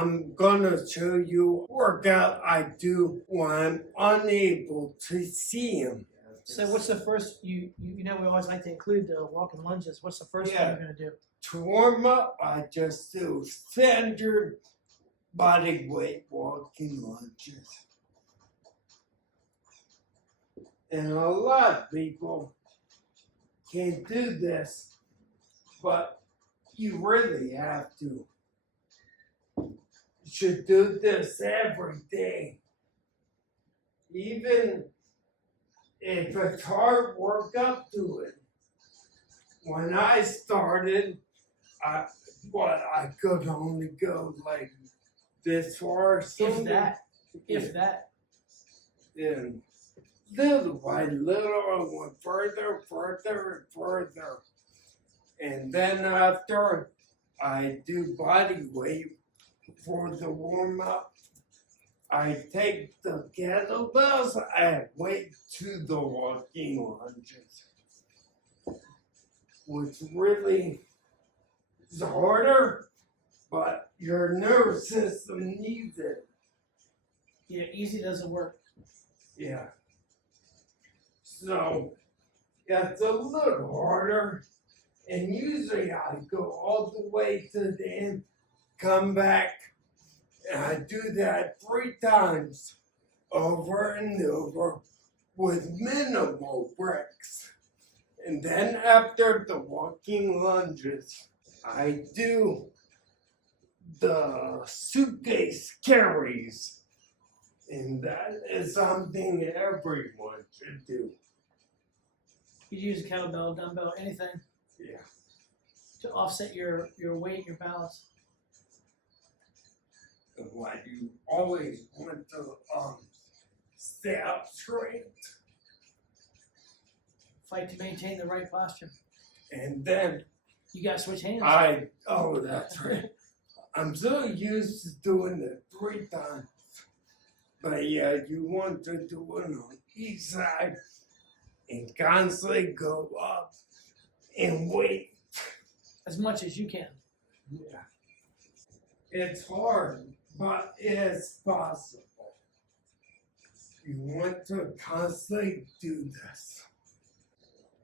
I'm gonna show you a workout I do when I'm unable to see him. So what's the first, you know we always like to include the walking lunges. What's the first one you're going to do? To warm up, I just do standard body weight walking lunges. And a lot of people can't do this, but you really have to. You should do this every day. Even if it's hard, work up to it. When I started, I could only go like this far. If that. And little by little, I went further, further, and further. And then after I do body weight for the warm up, I take the kettlebells and weight to the walking lunges, which really is harder, but your nervous system needs it. Yeah, easy doesn't work. Yeah. So it's a little harder, and usually I go all the way to the end, come back, and I do that 3 times over and over with minimal breaks. And then after the walking lunges, I do the suitcase carries. And that is something everyone should do. You use a kettlebell, dumbbell, anything Yeah. to offset your weight, your balance. Like you always want to stay up straight. Fight to maintain the right posture. And then You got to switch hands. that's right. I'm so used to doing it 3 times. But yeah, you want to do it on each side and constantly go up and wait. As much as you can. Yeah. It's hard, but it's possible. You want to constantly do this.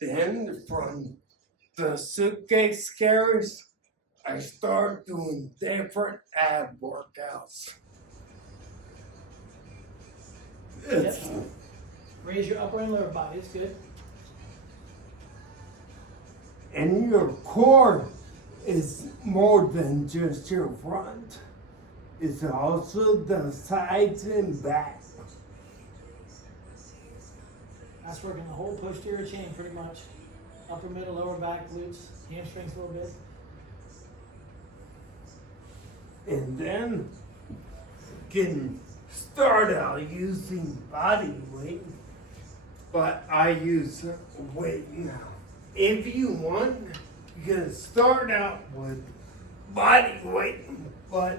Then from the suitcase carries, I start doing different ab workouts. Yep. Raise your upper and lower body. It's good. And your core is more than just your front. It's also the sides and back. That's working the whole posterior chain pretty much. Upper, middle, lower back, glutes, hamstrings a little bit. And then you can start out using body weight, but I use weight now. If you want, you can start out with body weight, but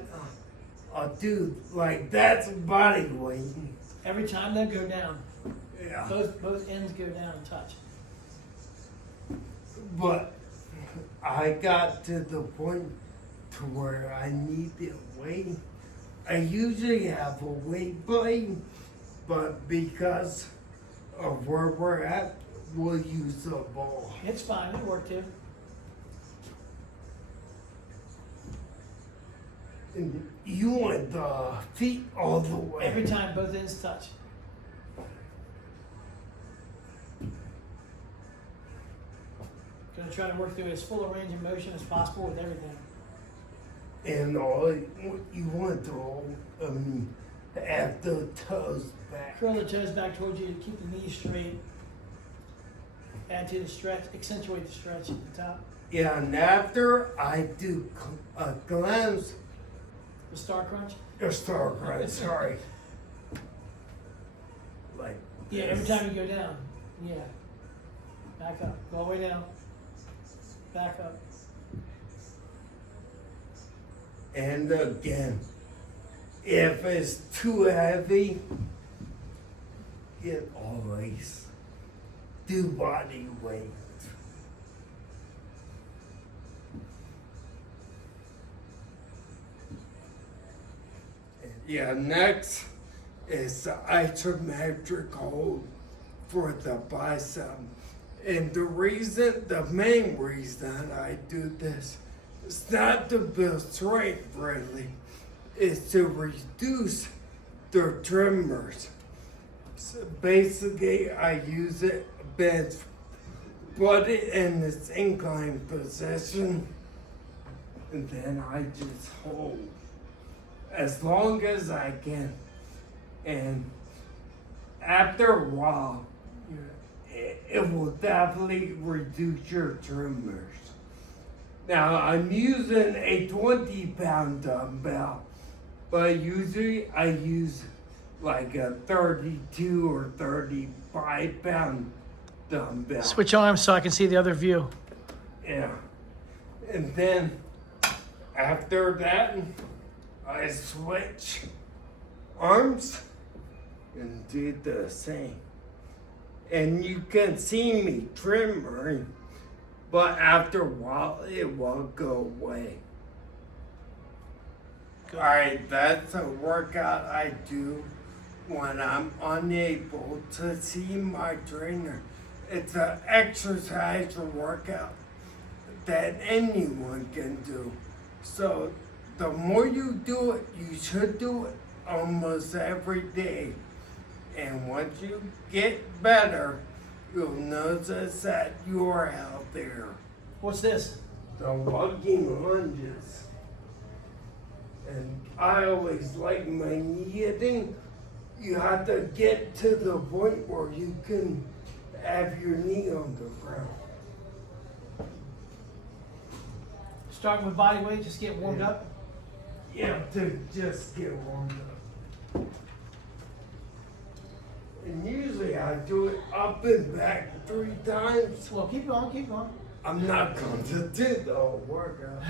I'll do like that's body weight. Every time they go down. Yeah. Both ends go down and touch. But I got to the point to where I need the weight. I usually have a weight plate, but because of where we're at, we'll use a ball. It's fine. It worked too. And you want the feet all the way. Every time both ends touch. Gonna try to work through as full a range of motion as possible with everything. And all you want to have the toes back. Curl the toes back towards you to keep the knees straight. Add to the stretch, accentuate the stretch at the top. Yeah, and after I do clams, The star crunch. or star crunch, sorry. Like Yeah, every time you go down. Yeah. Back up. Go all the way down. Back up. And again, if it's too heavy, it always do body weight. Yeah, next is the isometric hold for the bicep. And the main reason I do this is not to build strength really, it's to reduce the tremors. So basically I use it, put it in this inclined position, and then I just hold as long as I can. And after a while, it will definitely reduce your tremors. Now I'm using a 20-pound dumbbell, but usually I use like a 32 or 35-pound dumbbell. Switch arms so I can see the other view. Yeah. And then after that, I switch arms and do the same. And you can see me trembling, but after a while it will go away. Alright, that's a workout I do when I'm unable to see my trainer. It's an exercise or workout that anyone can do. So the more you do it, you should do it almost every day. And once you get better, you'll notice that you're healthier. What's this? The walking lunges. And I always like my knee. You have to get to the point where you can have your knee on the ground. Starting with body weight, just get warmed up. Yeah, to just get warmed up. And usually I do it up and back 3 times. Well, keep going, keep going. I'm not going to do the whole workout.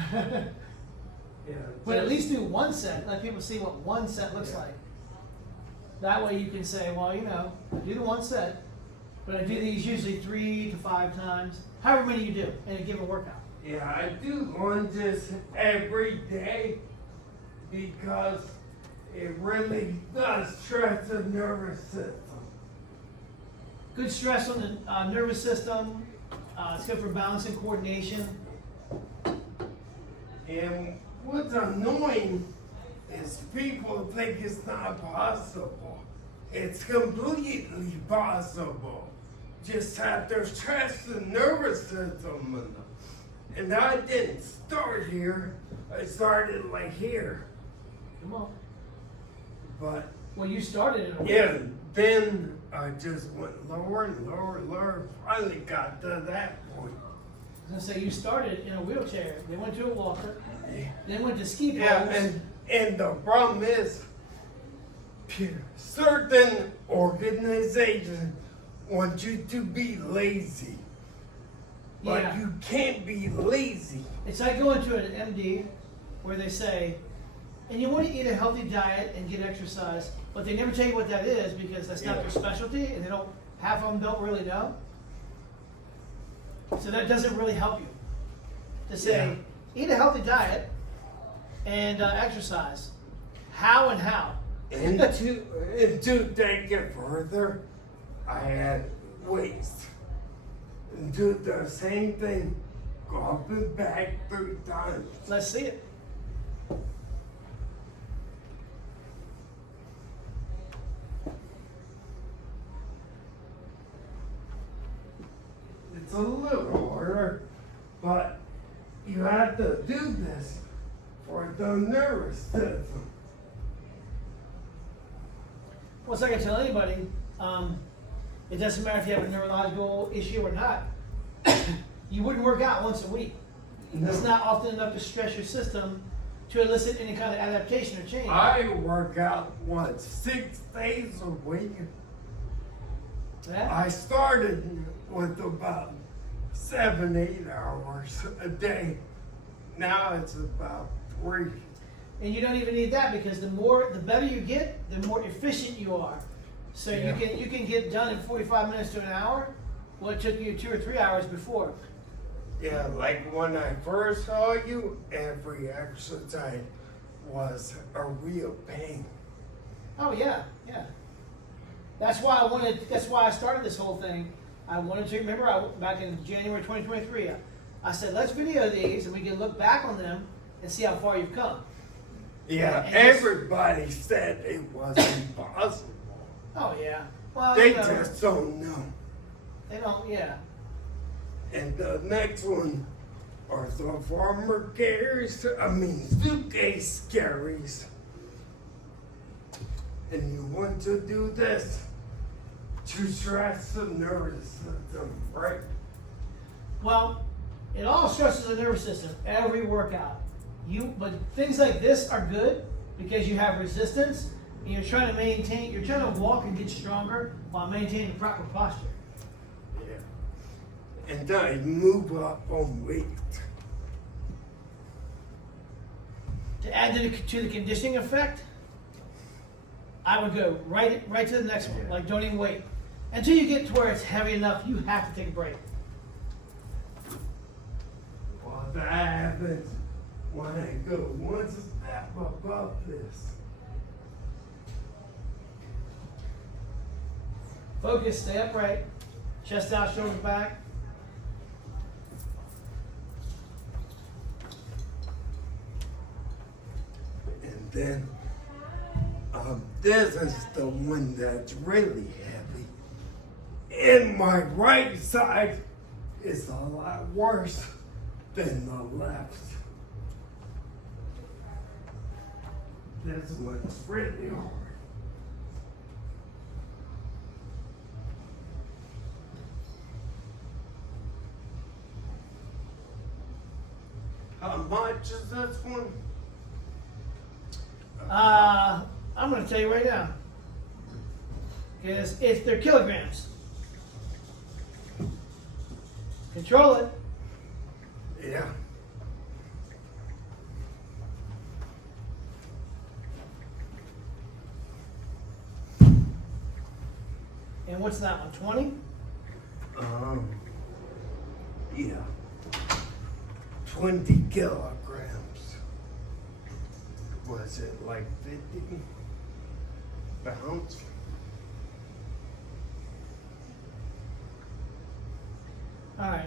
Yeah, But at least do one set. Let people see what one set looks like. That way you can say, well, you know, I do the one set, but I do these usually 3 to 5 times, however many you do in a given workout. Yeah, I do lunges every day because it really does stress the nervous system. Good stress on the nervous system. It's good for balance and coordination. And what's annoying is people think it's not possible. It's completely possible. Just have to stress the nervous system enough. And I didn't start here. I started like here. Come on. But Well, you started it. yeah, then I just went lower and lower and lower. Finally got to that point. I was gonna say you started in a wheelchair. They went to a walker. Then went to ski poles. Yeah, and the problem is, certain organizations want you to be lazy. But Yeah. you can't be lazy. It's like going to an MD where they say, and you want to eat a healthy diet and get exercise, but they never tell you what that is because that's not Yeah. their specialty, and they don't, half of them don't really know. So that doesn't really help you. To say, eat a healthy diet and exercise. How and how? And to take it further, I had weights. And do the same thing, go up and back 3 times. Let's see it. It's a little harder, but you have to do this for the nervous system. Well, it's like I tell anybody, it doesn't matter if you have a neurological issue or not. You wouldn't work out once a week. It's not often enough to stress your system to elicit any kind of adaptation or change. I work out, 6 days a week? Yeah? I started with about 7-8 hours a day. Now it's about 3. And you don't even need that because the better you get, the more efficient you are. So Yeah. you can get done in 45 minutes to an hour what took you 2 or 3 hours before. Yeah, like when I first saw you, every exercise was a real pain. Oh yeah, yeah. That's why I started this whole thing. I wanted to remember back in January 2023. I said let's video these and we can look back on them and see how far you've come. Yeah, And everybody said it was impossible. Oh yeah. Well, They you know, just don't know. they don't. Yeah. And the next one are the farmer carries, suitcase carries. And you want to do this to stress the nervous system, right? Well, it all stresses the nervous system. Every workout. But things like this are good because you have resistance and you're trying to walk and get stronger while maintaining proper posture. Yeah. And I move up on weight. To add to the conditioning effect, I would go right to the next one. Like don't even wait until you get to where it's heavy enough. You have to take a break. Well, that happens when I go one step above this. Focus. Stay upright. Chest out, shoulders back. And then this is the one that's really heavy. And my right side is a lot worse than the left. This one's really hard. How much is this one? I'm going to tell you right now. Because they're kilograms. Control it. Yeah. And what's that one? 20? Yeah. 20 kilograms. Was it like 50 pounds? All right.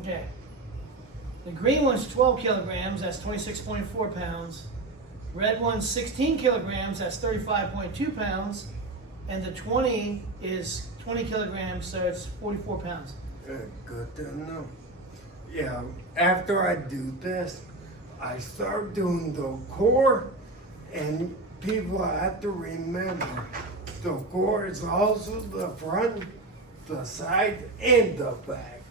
Okay. The green one's 12 kilograms, that's 26.4 pounds. Red one's 16 kilograms, that's 35.2 pounds. And the 20 is 20 kilograms, so it's 44 pounds. Good to know. Yeah, after I do this, I start doing the core, and people have to remember the core is also the front, the side, and the back.